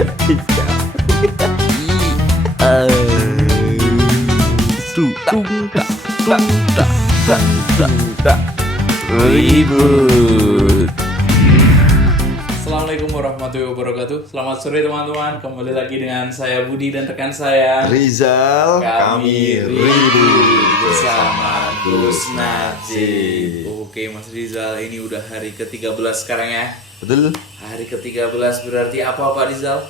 Ribut. Assalamualaikum warahmatullahi wabarakatuh. Selamat sore teman-teman. Kembali lagi dengan saya Budi dan rekan saya Rizal. Kami ribut bersama Gus Najib. Oke Mas Rizal, ini udah hari ke-13 sekarang ya. Betul. Hari ke-13 berarti apa Pak Rizal?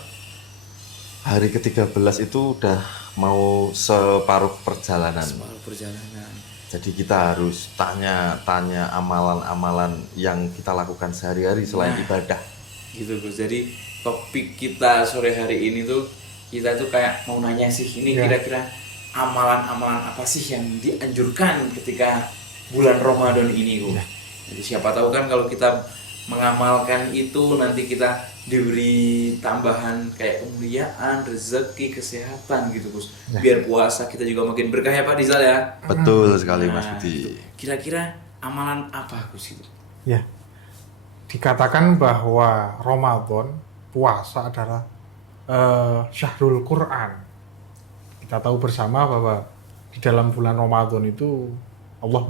Hari ke-13 itu udah mau separuh perjalanan. Separuh perjalanan. Jadi kita harus tanya amalan-amalan yang kita lakukan sehari-hari selain ibadah. Gitu Gus. Jadi topik kita sore hari ini tuh kita tuh kayak mau nanya sih ini kira-kira amalan-amalan apa sih yang dianjurkan ketika bulan Ramadan ini Gus. Jadi siapa tahu kan kalau kita mengamalkan itu nanti kita diberi tambahan kayak kemuliaan, rezeki, kesehatan gitu Gus. Biar puasa kita juga makin berkah ya Pak Rizal ya. Betul sekali Mas Budi. Kira-kira amalan apa Gus itu? Ya, dikatakan bahwa Ramadan, puasa adalah syahrul Quran. Kita tahu bersama bahwa di dalam bulan Ramadan itu Allah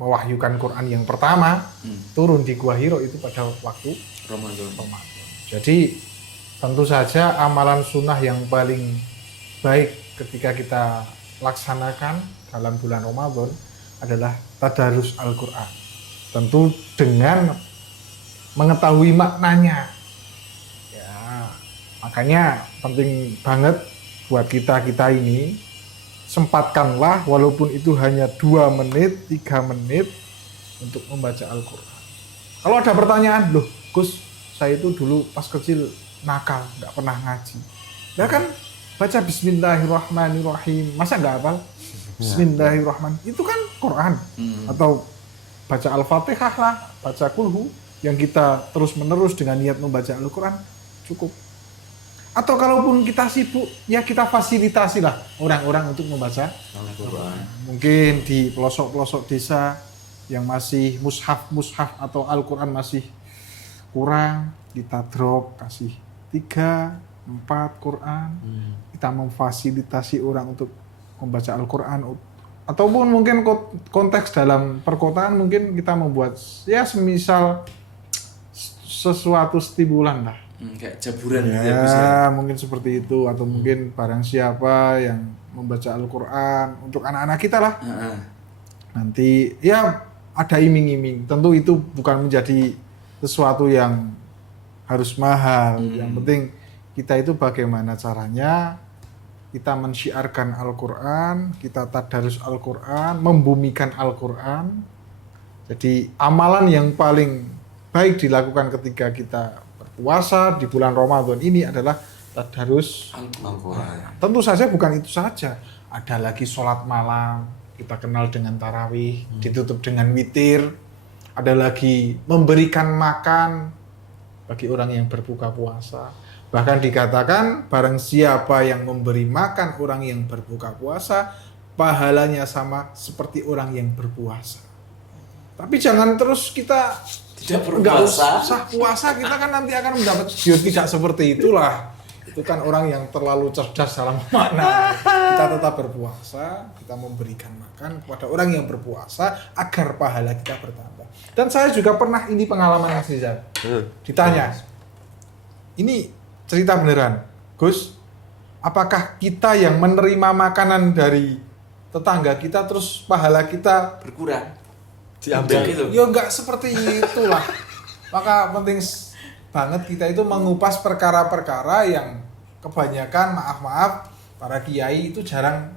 mewahyukan Quran yang pertama turun di Gua Hiro itu pada waktu Ramadan. Jadi tentu saja amalan sunnah yang paling baik ketika kita laksanakan dalam bulan Ramadan adalah tadarus Al-Quran. Tentu dengan mengetahui maknanya. Ya, makanya penting banget buat kita ini sempatkanlah walaupun itu hanya 2 menit, 3 menit untuk membaca Al-Quran. Kalau ada pertanyaan, loh Gus, saya itu dulu pas kecil nakal, nggak pernah ngaji. Ya kan baca Bismillahirrahmanirrahim, masa nggak hafal? Bismillahirrahmanirrahim, itu kan Quran. Atau baca Al-Fatihah lah, baca Kulhu, yang kita terus-menerus dengan niat membaca Al-Quran, cukup. Atau kalaupun kita sibuk, ya kita fasilitasi lah orang-orang untuk membaca Al-Quran. Mungkin di pelosok-pelosok desa yang masih mushaf atau Al-Quran masih kurang, kita drop, kasih 3, 4 Quran. Kita memfasilitasi orang untuk membaca Al-Quran. Ataupun mungkin konteks dalam perkotaan mungkin kita membuat ya semisal sesuatu stimulan lah. Kayak jaburan gitu ya, mungkin seperti itu. Atau mungkin barang siapa yang membaca Al-Quran untuk anak-anak kita lah. Nanti ya ada iming-iming. Tentu itu bukan menjadi sesuatu yang harus mahal. Yang penting kita itu bagaimana caranya kita mensyiarkan Al-Quran, kita tadarus Al-Quran, membumikan Al-Quran. Jadi amalan yang paling baik dilakukan ketika kita berpuasa di bulan Ramadan ini adalah tadarus Al-Quran. Tentu saja bukan itu saja. Ada lagi sholat malam, kita kenal dengan tarawih, ditutup dengan witir. Ada lagi memberikan makan bagi orang yang berbuka puasa. Bahkan dikatakan barang siapa yang memberi makan orang yang berbuka puasa, pahalanya sama seperti orang yang berpuasa. Tapi jangan terus kita nggak usah puasa, kita kan nanti akan mendapat tidak seperti itulah. Itu kan orang yang terlalu cerdas dalam makna. Kita tetap berpuasa, kita memberikan makan kepada orang yang berpuasa agar pahala kita bertambah. Dan saya juga pernah ini pengalaman Mas Rizal. Ditanya, ini cerita beneran, Gus, apakah kita yang menerima makanan dari tetangga kita terus pahala kita berkurang? Diambil gitu? Ya enggak seperti itulah. Maka penting banget kita itu mengupas perkara-perkara yang kebanyakan maaf para kiai itu jarang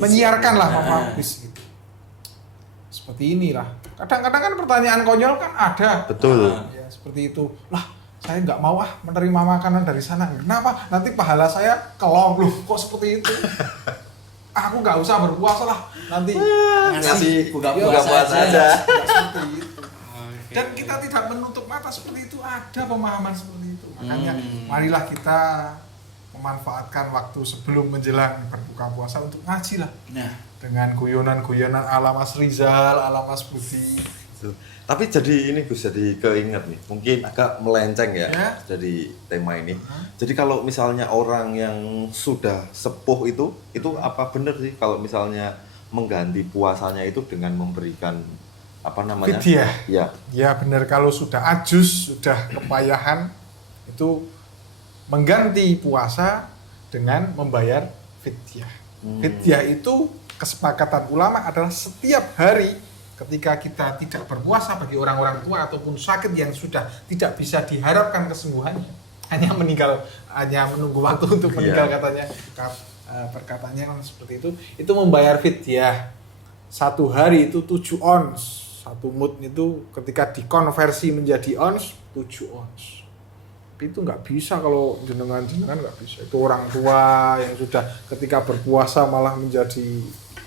menyiarkan lah mempublis gitu. Seperti inilah. Kadang-kadang kan pertanyaan konyol kan ada. Betul. Ya seperti itu. Lah, saya nggak mau menerima makanan dari sana. Kenapa? Nanti pahala saya kelong loh. Kok seperti itu? Aku nggak usah berpuasa lah. Nanti ngasih buka puasa aja. Seperti itu. Dan kita tidak menutup mata seperti itu. Ada pemahaman seperti itu. Makanya marilah kita memanfaatkan waktu sebelum menjelang berbuka puasa untuk ngaji lah. Dengan guyonan-guyonan ala Mas Rizal, ala Mas Budi. Tapi jadi ini Gus, jadi keinget nih, mungkin agak melenceng ya, Ya. dari tema ini. Jadi kalau misalnya orang yang sudah sepuh itu apa benar sih kalau misalnya mengganti puasanya itu dengan memberikan apa namanya? Fidyah. Ya. Ya benar, kalau sudah ajus, sudah kepayahan, itu mengganti puasa dengan membayar fidyah. Fidyah itu kesepakatan ulama adalah setiap hari ketika kita tidak berpuasa, bagi orang-orang tua ataupun sakit yang sudah tidak bisa diharapkan kesembuhannya, hanya menunggu waktu untuk meninggal, katanya perkataannya kan seperti itu membayar fidyah. Satu hari itu 7 ons, satu mud itu ketika dikonversi menjadi ons 7 ons. Tapi itu nggak bisa kalau jenengan nggak bisa. Itu orang tua yang sudah ketika berpuasa malah menjadi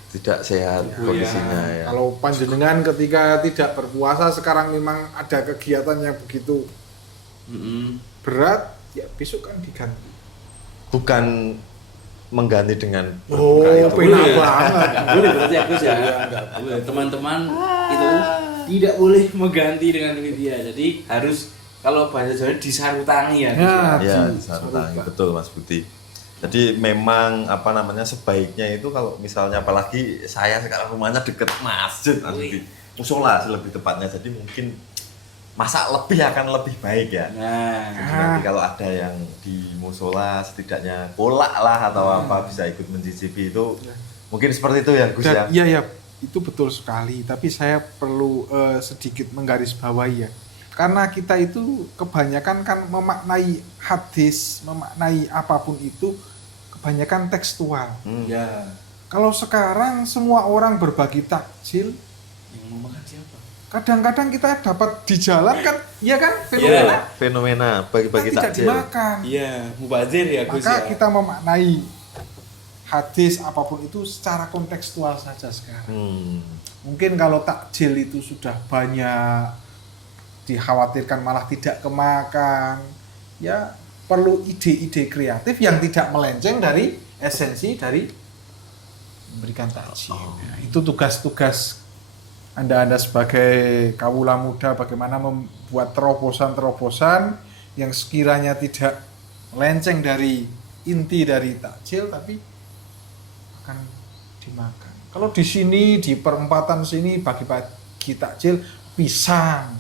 Tidak sehat kondisinya ya. Kalau panjenengan ketika tidak berpuasa sekarang memang ada kegiatan yang begitu berat, ya besok kan diganti. Bukan mengganti dengan Oh, berbuka itu. penak banget. Nggak boleh berarti Agus ya. Nggak boleh. Teman-teman itu tidak boleh mengganti dengan fidyah. Jadi harus kalau bahasa Jawa disarutangi ya. Agus ya. Ya, disarutangi. Betul Mas Budi. Jadi memang apa namanya sebaiknya itu kalau misalnya apalagi saya sekarang rumahnya deket masjid atau di musola sih lebih tepatnya, jadi mungkin masa lebih akan lebih baik ya. Nah, Jadi nanti kalau ada yang di musola setidaknya kolak lah atau apa bisa ikut mencicipi itu, mungkin seperti itu ya Gus ya. Iya, itu betul sekali. Tapi saya perlu sedikit menggarisbawahi ya. Karena kita itu kebanyakan kan memaknai hadis, memaknai apapun itu kebanyakan tekstual. ya. Kalau sekarang semua orang berbagi takjil, Yang mau makan siapa? kadang-kadang kita dapat di jalan kan, iya kan, Fenomena bagi-bagi kita tidak takjil. dimakan. Iya, mubazir ya Gus Maka ya. kita memaknai hadis apapun itu secara kontekstual saja sekarang. Mungkin kalau takjil itu sudah banyak, dikhawatirkan malah tidak kemakan, ya perlu ide-ide kreatif yang tidak melenceng dari esensi dari memberikan takjil. Nah, itu tugas-tugas Anda sebagai kawula muda, bagaimana membuat terobosan-terobosan yang sekiranya tidak melenceng dari inti dari takjil tapi akan dimakan. Kalau di sini di perempatan sini bagi-bagi takjil pisang,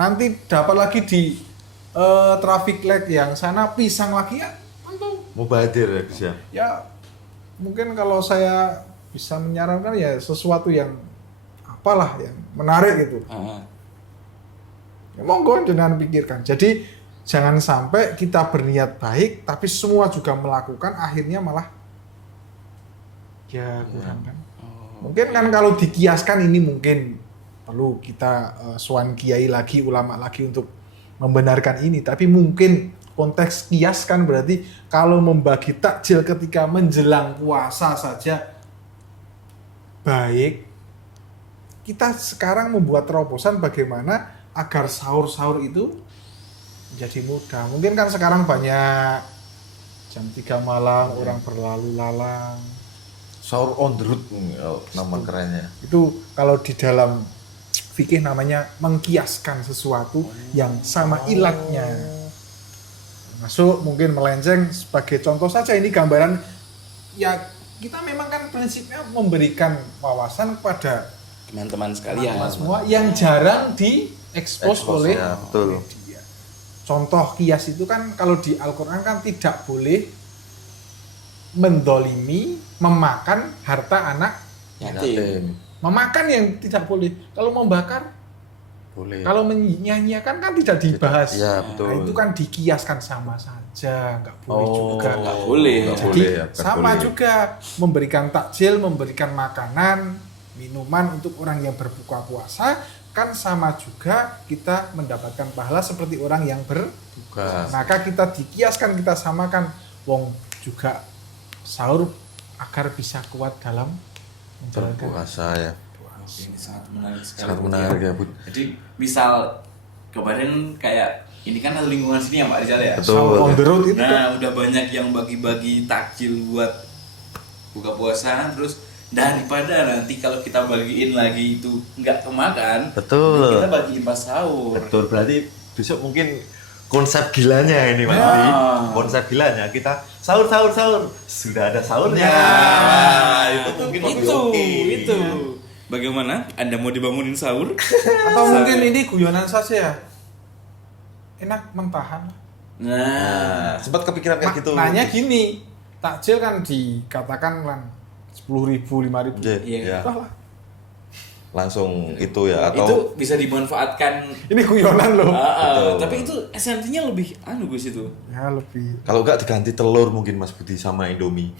nanti dapat lagi di traffic light yang sana pisang lagi, ya tentu Mubadir ya Gus ya. ya mungkin kalau saya bisa menyarankan ya sesuatu yang apalah yang menarik gitu. Ya, monggo dengan pikirkan. Jadi jangan sampai kita berniat baik tapi semua juga melakukan, akhirnya malah ya kurang kan. Mungkin kan kalau dikiaskan ini mungkin perlu kita sowan kiai lagi, ulama lagi untuk membenarkan ini, tapi mungkin konteks kias kan berarti kalau membagi takjil ketika menjelang puasa saja baik, kita sekarang membuat terobosan bagaimana agar sahur-sahur itu menjadi mudah. Mungkin kan sekarang banyak jam 3 malam orang berlalu lalang. Sahur on the road nama kerennya. Itu kalau di dalam fikih namanya mengkiaskan sesuatu yang sama ilatnya. Masuk mungkin melenceng, sebagai contoh saja ini gambaran ya, kita memang kan prinsipnya memberikan wawasan kepada Teman-teman sekalian. teman semua yang jarang diekspos oleh ya, betul. media. Contoh kias itu kan kalau di Al-Quran kan tidak boleh mendolimi, memakan harta anak Yatim. memakan yang tidak boleh. Kalau membakar, Boleh. kalau menyanyiakan kan tidak dibahas. Ya, Nah, betul. itu kan dikiaskan sama saja, nggak boleh juga. nggak boleh. Nggak Jadi boleh ya, nggak sama boleh. juga memberikan takjil, memberikan makanan, minuman untuk orang yang berbuka puasa, kan sama juga kita mendapatkan pahala seperti orang yang berbuka. Maka kita dikiaskan, kita samakan, wong juga sahur agar bisa kuat dalam menjalankan Berpuasa ya. Ini sangat menarik sekali. Sangat Bud, menarik ya, Bud. Jadi misal kemarin kayak ini kan ada lingkungan sini ya Pak Rizal ya. Betul. sahur on the road itu kan. Nah udah banyak yang bagi-bagi takjil buat buka puasa, terus daripada nanti kalau kita bagiin lagi itu nggak kemakan. Betul. Kita bagiin pas sahur. Betul, berarti besok mungkin konsep gilanya ini Mas Ya. Budi. Konsep gilanya kita sahur sudah ada sahurnya. Nah, itu mungkin lebih itu, oke. itu. Bagaimana? Anda mau dibangunin sahur? Atau mungkin ini guyonan saja ya. Enak mentahan. Nah, sempat kepikiran kayak gitu. Maknanya gini, takjil kan dikatakan kan 10.000, 5.000. Iya. Ya. Udah lah. Langsung itu ya atau Itu bisa dimanfaatkan. Ini guyonan loh. Betul. Tapi itu esensinya lebih Gus itu. Ya lebih. kalau enggak diganti telur mungkin Mas Budi sama Indomie.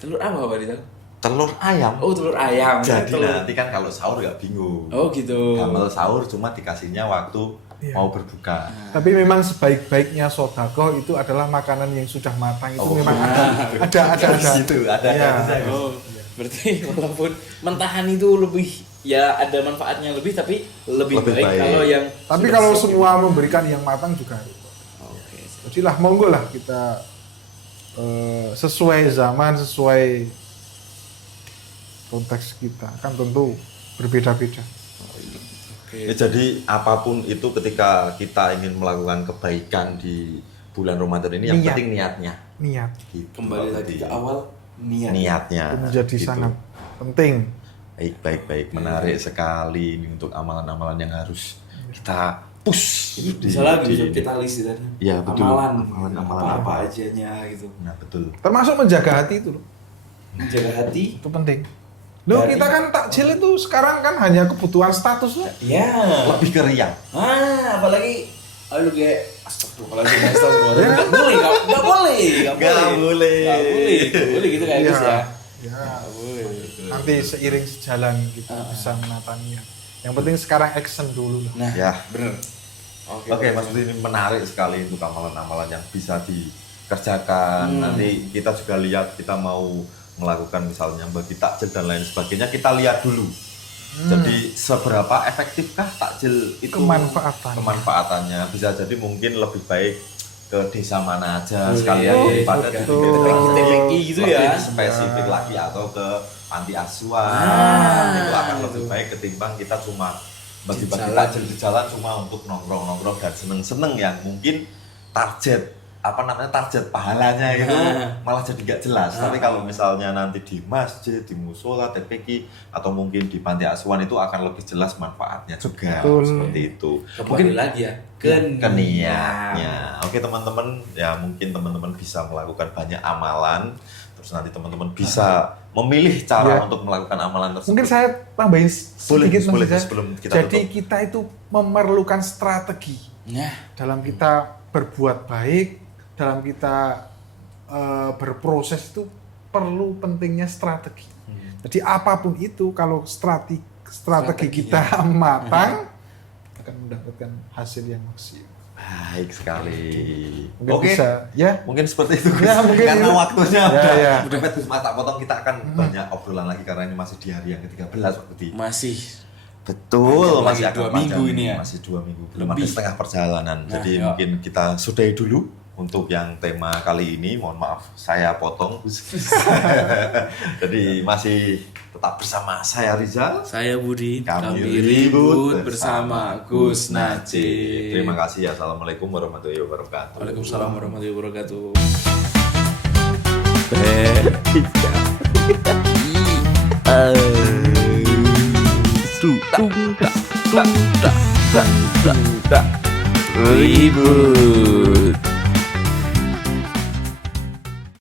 Telur apa Pak Dita? Telur ayam. Oh, telur ayam. Jadi telur. nanti kan kalau sahur nggak bingung. Oh, gitu. Gamel sahur cuma dikasihnya waktu Iya. mau berbuka. Tapi memang sebaik-baiknya sodako itu adalah makanan yang sudah matang itu Oh. memang ada. Gitu, ada. Ya. Oh, berarti walaupun mentahan itu lebih ya ada manfaatnya lebih tapi lebih Lebih baik, baik. kalau yang Tapi sudah kalau siap semua memberikan yang matang juga. Oke. Jadi lah monggo lah kita sesuai zaman, sesuai konteks kita kan tentu berbeda-beda. Ya, jadi apapun itu ketika kita ingin melakukan kebaikan di bulan Ramadan ini yang Niat. penting niatnya. Niat Gitu, Kembali lagi ke awal niat. niatnya. itu menjadi gitu. sangat penting. Baik, menarik sekali ini untuk amalan-amalan yang harus kita push. Ini gitu bisa lagi bisa kita list tadi. Iya, betul. Amalan Amalan. apa ajanya gitu. Nah, betul. Termasuk menjaga hati itu loh. Menjaga hati. Itu penting. Loh, Dari- kita kan takjil itu sekarang kan hanya kebutuhan status loh. Ya. Lebih ke riang. Apalagi aduh kayak astagfirullahaladzim. Nggak boleh. Nggak boleh gitu kayak Gus ya. Ya. Nggak boleh. Nanti seiring sejalan kita bisa menata niat. Yang penting sekarang action dulu lah. Nah, Ya. bener. Oke, Mas Budi, ini menarik sekali untuk amalan-amalan yang bisa dikerjakan. Nanti kita juga lihat kita mau melakukan misalnya bagi takjil dan lain sebagainya, kita lihat dulu. Jadi seberapa efektifkah takjil itu kemanfaatannya bisa jadi mungkin lebih baik ke desa mana aja sekalian daripada di betul. TPQ gitu ya. lebih spesifik lagi atau ke panti asuhan itu akan lebih baik ketimbang kita cuma bagi-bagi Di jalan. takjil di jalan cuma untuk nongkrong-nongkrong dan seneng-seneng yang mungkin target target pahalanya gitu malah jadi nggak jelas. Tapi kalau misalnya nanti di masjid, di musola, TPQ atau mungkin di panti asuhan itu akan lebih jelas manfaatnya juga. Betul. Seperti itu. Mungkin lagi ya ke Niatnya. Oke teman-teman, ya mungkin teman-teman bisa melakukan banyak amalan. Terus nanti teman-teman bisa memilih cara untuk melakukan amalan tersebut. Mungkin saya tambahin sedikit boleh, Mas Iza. sebelum kita Jadi tutup. kita itu memerlukan strategi Nah, dalam kita berbuat baik, dalam kita berproses itu perlu pentingnya strategi. Jadi apapun itu kalau strategi kita matang akan mendapatkan hasil yang maksimal. Baik sekali. Mungkin Oke, bisa ya. mungkin seperti itu. Ya, mungkin karena itu. waktunya Ya. udah mepet mata potong, kita akan banyak obrolan lagi karena ini masih di hari yang ke-13 waktu di. masih Betul, Panjang lagi, masih 2 minggu ini ya. Masih 2 minggu, belum Lebih. ada setengah perjalanan. Nah, Jadi ya. mungkin kita sudahi dulu untuk yang tema kali ini. Mohon maaf, saya potong. Jadi masih tetap bersama saya Rizal. saya Budi, Kami kami ribut ribut bersama Gus Najib. Terima kasih. Assalamualaikum warahmatullahi wabarakatuh. Waalaikumsalam warahmatullahi wabarakatuh. Ribut.